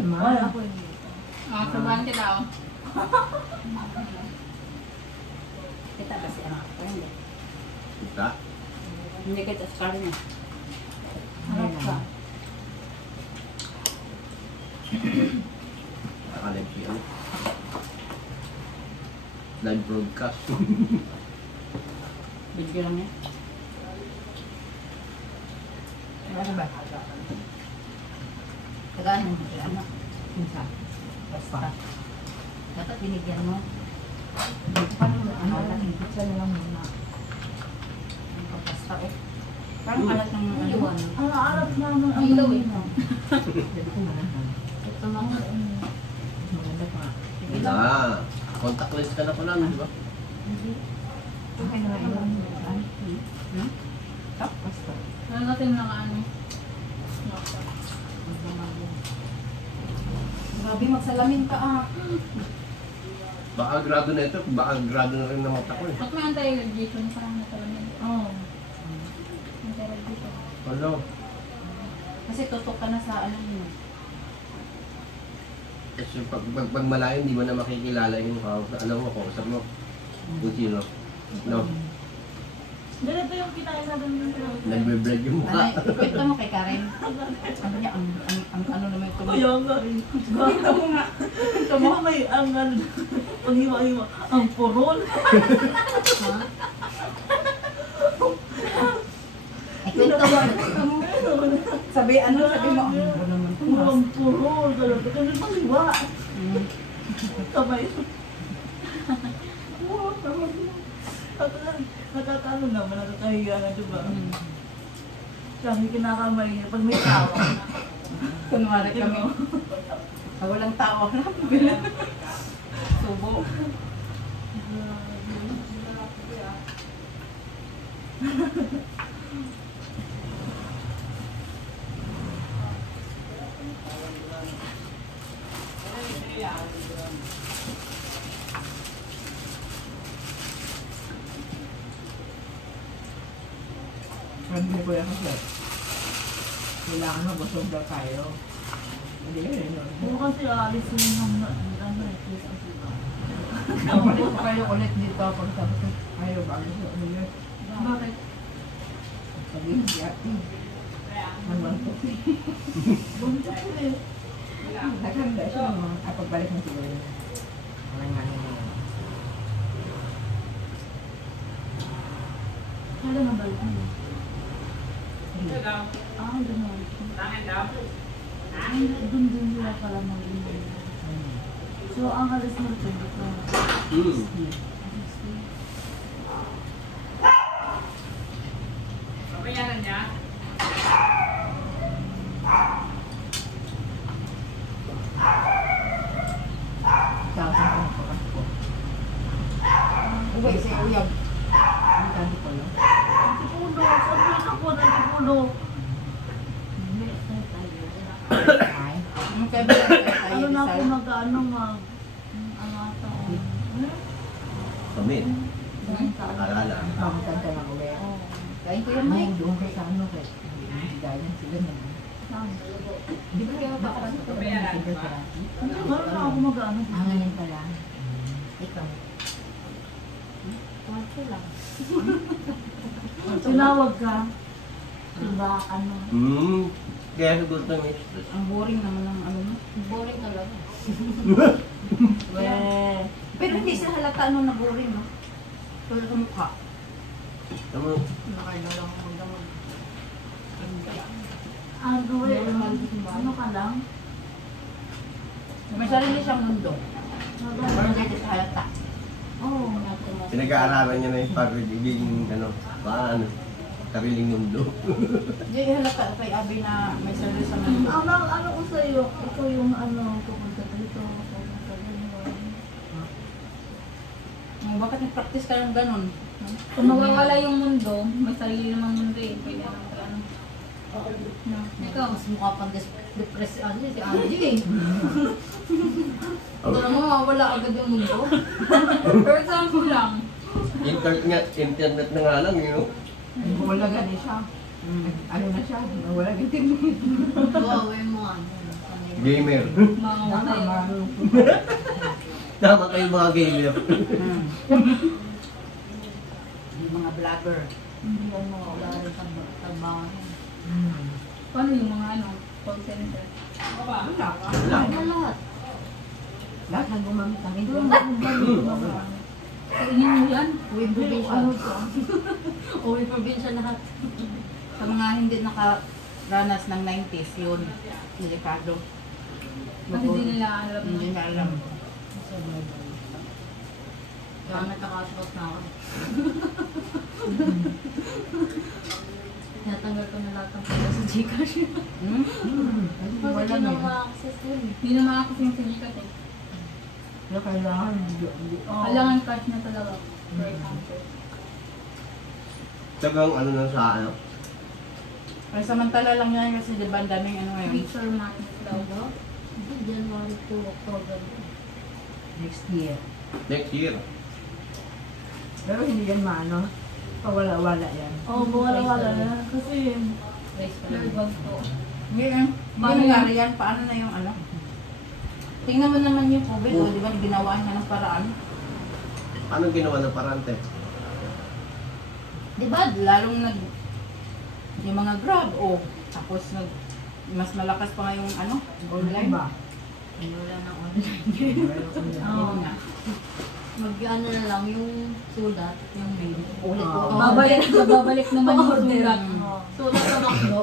Ay, ako hindi. Sabahan kita ako. Kita kasi anak ko hindi. Kita? Hindi kita sa kanya. Harap ka. Nakalive siya. Live broadcast. Video lang yan. Ano ba? Tagaan mo siya, ano? Minsan. Basta. Dapat binigyan mo. Paano mo, ano lang, pizza na lang muna. Ang basta eh. Parang alat ng aluan. Ang arap naman Ang ilaw eh. Ito mga, maganda pa. Na, contact lens ka na pala, di ba? Hindi. Okay na lang yun. Basta. Ano natin lang ano? Grabe, magsalamin ka ah. Baka grado na ito, baka grado na rin ng mata ko eh. Ba't may anti-radiation parang natalamin? Oo. Anti-radiation. Ano? Kasi tutok ka na sa ano mo. Kasi pag malayo, hindi mo na makikilala yung house. Alam mo, kausap mo. Kung sino. No? Ganito yung kinain natin ng Nagbe-bread yung mukha. Kwento mo kay Karen. Ano niya, ang ano naman ito. Kaya nga rin. Bakit mo nga? Ito mo may ang paghiwa-hiwa. Ang purol. Ay, kwento mo. Sabi mo, ano naman ito. Ang purol. Ganito. Ganito paghiwa. Kamay. Wow, tawag mo. Nakakano naman, nakakahiya na, diba? Kami kinakamay niya. Pag may tawa. Kunwari kami. Sa walang tao na. Subo. Sabi ko yan kasi, kailangan na busog na tayo. Hindi yun yun. Oo kasi alis yung ano eh. Please ang sila. Kapalik ko kayo ulit dito pag sabi ko, ayaw ba? Ano yun? Bakit? Sabihin si ate. Manwantok eh. Buntot ko eh. Naghanda siya naman. Pagbalik mo siguro yun. Walang nga nila yun. Kaya na balik mo. Ah, gano'n. Doon nila pala mag-inom. So, ang alas mo ito dito. Papayaran niya? Tapos ang pagpakas ko. Uy, sa uyag. Ang tani ko lang. Pulo, sabi ka po na pulo. Ay. Ano na ako mag-ano ang ata. Pamit. Alala. Makakanta na ulit. Kain ko yung mic. Doon kayo sa ano kayo. Gayan sila na. Di ba kaya baka sa Papayaran sige ba? sa Meron na ako mag-ano. Ah, ngayon pala. Ikaw. Kwarto lang. Tinawag ka. Diba, ano. Kaya siguro ito may stress. Ang boring naman ng ano mo. Boring talaga. Eh, Pero hindi sa halata ano na boring, no? Tulad ng mukha. Ano? Nakaila lang ang magdamag. ano eh, ano ka lang? May sarili siyang mundo. Parang dito sa halata. Oo. Pinag-aaralan niya na yung pagiging, paano, sariling mundo. Hindi halata kay Abi na may sarili sa mundo. Ang ano ko sa'yo, ito yung ano, pupunta dito, pupunta dito. Bakit nag-practice ka ng ganun? Kung mawawala yung mundo, may sarili namang mundo eh. Pwede naman ka ano. Ikaw, mas mukha pang depress si Angie eh. Ito naman, mawawala agad yung mundo. For example lang. Internet na nga lang, yun. Wala gani siya. Ano na siya? Wala gani. Wow, may mo ano. Gamer. Mamamatay. Tama kayo mga gamer. Yung mga vlogger. Hindi ano, wala rin trabaho. Paano yung mga ano, call center? Wala. Wala. Lahat. Lahat na gumamit ng ito. Kainin mo yan? Uwing probinsya. Uwing probinsya lahat. Sa mga hindi nakaranas ng 90s, yun. Delikado. Kasi di nila alam na. Hindi na alam. Kaya nagkakasbot na ako. Natanggal ko na lahat ng pera sa Gcash. Kasi Wala hindi na na yun. ma-access yun. Hindi na makakasing yung sinikat eh. Kaya kailangan, Kailangan cash na talaga. For example. Tagang ano na sa ano. Ay, samantala lang yan kasi diba ang daming ano ngayon. Picture magnet daw. Hindi, January to October. next year. Next year. Pero hindi yan maano. Pawala-wala yan. Oo, wala na. Kasi, Third bag to. Hindi eh. Paano nangyari yan? Paano na yung ano? Tingnan mo naman yung COVID, o di ba? Ginawaan ka ng paraan. Anong ginawa ng parante? Di ba? Lalong yung mga Grab, tapos mas malakas pa nga yung ano, online. Ba? Wala na online. Oo nga. Mag-ano na lang yung sulat, yung mail. Ulit Oo. ko. Babalik naman yung sulat. Sulat sa makdo.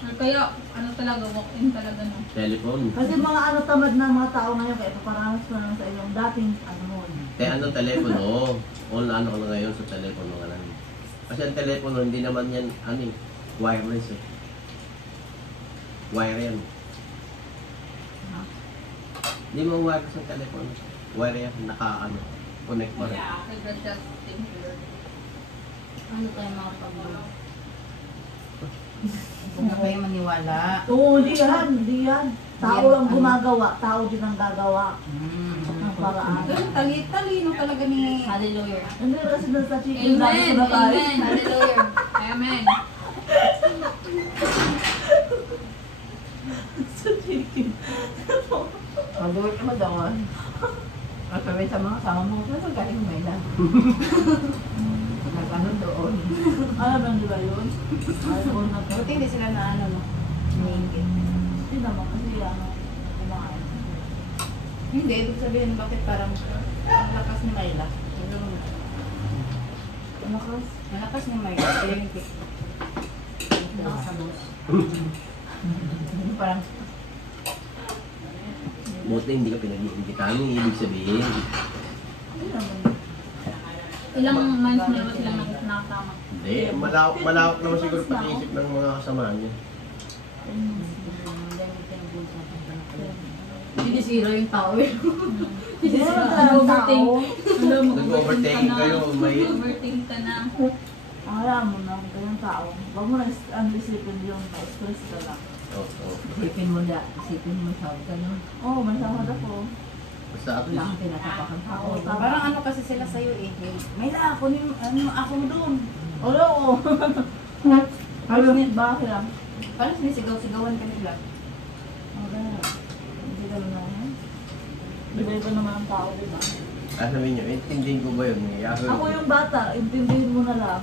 Or kaya, ano talaga, walk-in talaga no. Telephone. kasi mga ano tamad na mga tao ngayon, kaya paparanas ko na lang sa inyong dating ano mo. Anong telepono? All ano ko na ngayon sa telepono ka lang. Kasi ang telepono, hindi naman yan, ano eh, wireless eh. Wire yan. Hindi mo wireless ang telepono. Wire yan, naka ano, connect pa rin. Ano tayo mga pag-vlog? Huwag na kayo maniwala. Oo, hindi yan. Tao lang gumagawa, tao din ang gagawa. Ang paraan. Ganun, talino talaga ni... Hallelujah. Hindi kasi doon sa chicken, sabi Amen! ko na tayo. Amen! Hallelujah! Amen! Sa chicken. Mag-work mo doon. At sabi sa mga kasama mo, saan galing may lang? Nag-ano doon. Alam mo ba yun? Ayaw ko na to. Buti hindi sila na ano, no? Naiingit. Hindi naman kasi ano, kumain. Hindi, ibig sabihin bakit parang ang lakas ni Myla. Malakas. Malakas ni Myla. Kaya yung Nakasabos. parang Buti hindi ka pinag-iigitan, yung ibig sabihin. Hindi naman. Ilang months na ba silang nakatama? Hindi, malawak naman siguro pag-iisip ng mga kasama niya. Hindi sira yung tao eh. Hindi naman talagang tao. Nag-overtaking kayo, may... Overthink ka na. Alam mo na, kung tao. Huwag mo na isipin yung stress ka lang. Oo. Isipin mo na, isipin mo sa ka no? Oo, may sahod ako. Basta at Wala least, kang tinatapakan tao. Oo, tama. parang ano kasi sila sa'yo eh. Myla, ako ako mo doon. Wala ko. Bakit lang? Parang sinisigaw-sigawan ka nila. Wala. Hindi ka na yan. Iba-iba naman ang tao, di ba? sabihin nyo, intindihin ko ba yun? Ako yung bata, intindihin mo na lang.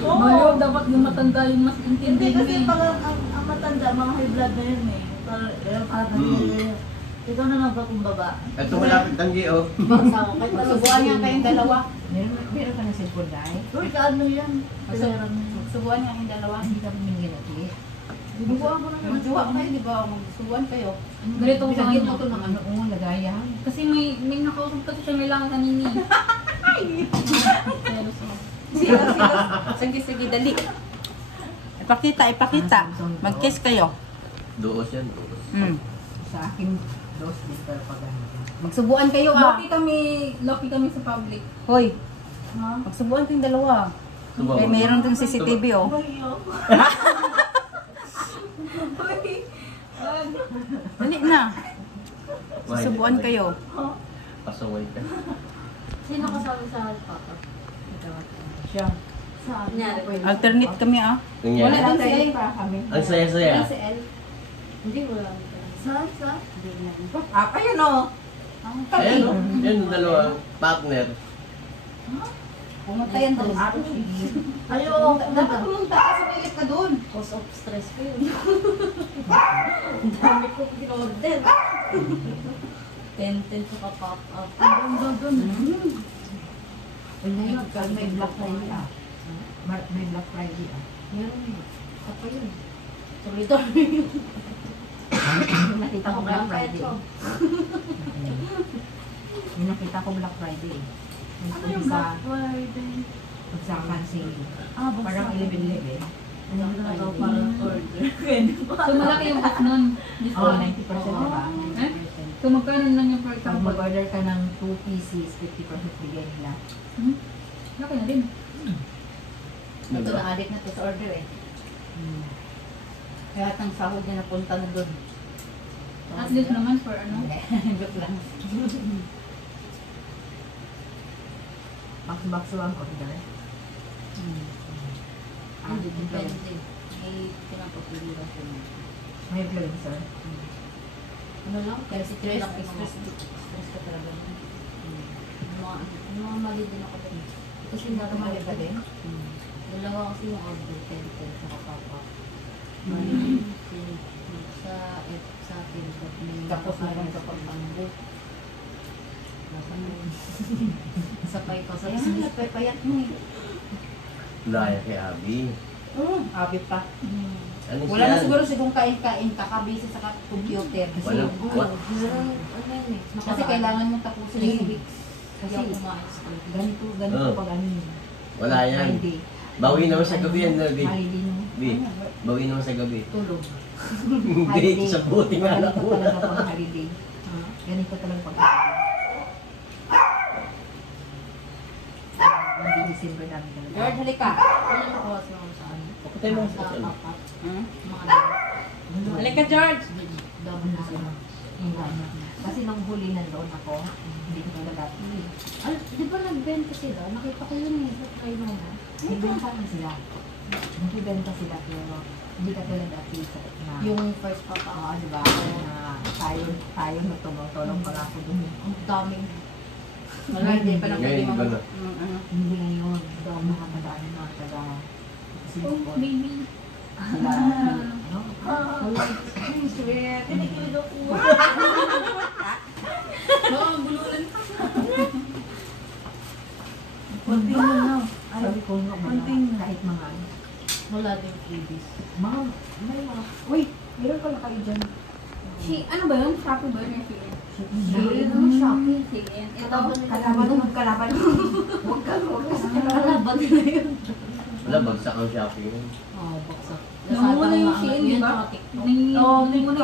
Mayo, dapat yung matanda yung mas Hindi intindi kasi mo pag ang matanda, mga high blood na yun eh. Ikaw na lang ba kung baba? Ito malapit tanggi, oh. Magsubuan nga kayong dalawa. Meron ka na cellphone dahil. Uy, kaano yan? Kailangan mo. Magsubuan nga kayong dalawa. Hindi ka minigyan natin. Binubuhan ko na naman. Magsubuan kayo, di ba? Magsubuan kayo. Ganito ko sa Pinagyan kanya. mo ito ng ano, lagayan. Kasi may nakausap kasi siya may lang kanini. Pero so, Sige, dali. Ipakita. Mag-kiss kayo. Doos yan, doos. Sa akin, dos liter pa ganun. Magsubuan kayo ah. lucky kami sa public. Hoy, Ha? magsubuan kayong dalawa. Subukan Kaya mo. mayroon tong CCTV oh. Bayo. Dali na. Subuan kayo. Pasaway ka. Sino kasama sa alpaca? Siya. Kunyari po yun. Alternate kami ah. Nangyari. Wala din si Alternate El. pa kami. Ang saya-saya. Wala si El. Hindi, wala. Saan? Hindi na. Ah, ayun oh. Ayan o. Yan ang dalawa. Partner. Pumunta yan doon. Ayoko. Dapat pumunta ka, sumilip ka doon. Cause of stress ko yun. Ang dami ko pinorder. 10 sa pop up. Ang gagawin. Ngayon, may Black Friday ah. May Black Friday ah. Meron yun. Apa yun? Sorry. Yung nakita ko Black Friday. Yung nakita ko Black Friday. Ano yung Black Friday? Pagsakan sale. Parang Parang 11-11. Ano na daw parang order. Pwede ba? So malaki yung off nun. Oo, 90% diba? Eh? So magkano lang yung per Pag example? mag-order ka ng 2 pieces, 50% bigay nila. Laki na din. Ito Diba? na-adik na to sa order eh. Kaya ang sahod niya napunta na doon. At least naman for ano. Joke lang. Box lang order. Ah, Depende. May pinapapiliran ko na. may vlog, sir. Ano lang? Kaya si Tres, Lang yung mga- stress ka talaga. Yung mga mali din ako din. Kasi Tumali ka din? dalawa kasi yung order, 10 sa kapapa. Sa Philipot, may Tapos na lang sa pagpangbo. Sapay pa sa Kaya nga, napaypayat mo eh. Laya kay Abby. Abit pa. Ano Wala na siya? siguro sigong kain-kain ka, kabisa sa computer. Kasi, Walang- Ano yun eh. kasi kailangan mong tapusin yung weeks. Kasi Kasi kumain sa ganito Oh. pag ano yun. Wala yan. Friday. Bawi naman sa gabi yan, Bi. Holiday mo. Bi. Bawi naman sa gabi. Tulog. Hindi, sa buti nga Ganito lang. talaga pag holiday. Ganito talaga pag holiday. Hindi December namin talaga. George, halika. Ano nakuha sa mga saan? Kapatay mo Sa sa ano? apat. Hmm? Mga Halika, George! double na sila. Kasi nung huli nandoon ako, hindi ko talaga. Ay, di ba nagbenta sila? Nakita ko yun eh. Sa try mo na. Nagbenta na sila. Nagbenta sila pero hindi ka tulad dati sa na. Yung first papa. Oo, di ba? Na tayo nagtulong pala ako dun. Ang daming. Wala, hindi pa lang Ngayon, iba na. Hindi ngayon. Daw makakadaan na taga Oh, Singapore. baby. Sila, ano? Sweet. Kinikilig ako. Oo, bululan ka. Konting na. Ay, Sabi ko nga, konting na. kahit mga Wala din freebies. may mga, uy, meron pala kayo dyan. Ano ba yun? Shopee ba yun? Yung Shein? Shein? Ano Shopee? Shein. Ito. Kalaban mo, kalaban mo. Huwag ka sa kalaban. Kalaban nila yun. Wala, bagsak ang shopping. Oo, baksak. Namumula yung Shein, di ba? TikTok. Namumula Oo, yung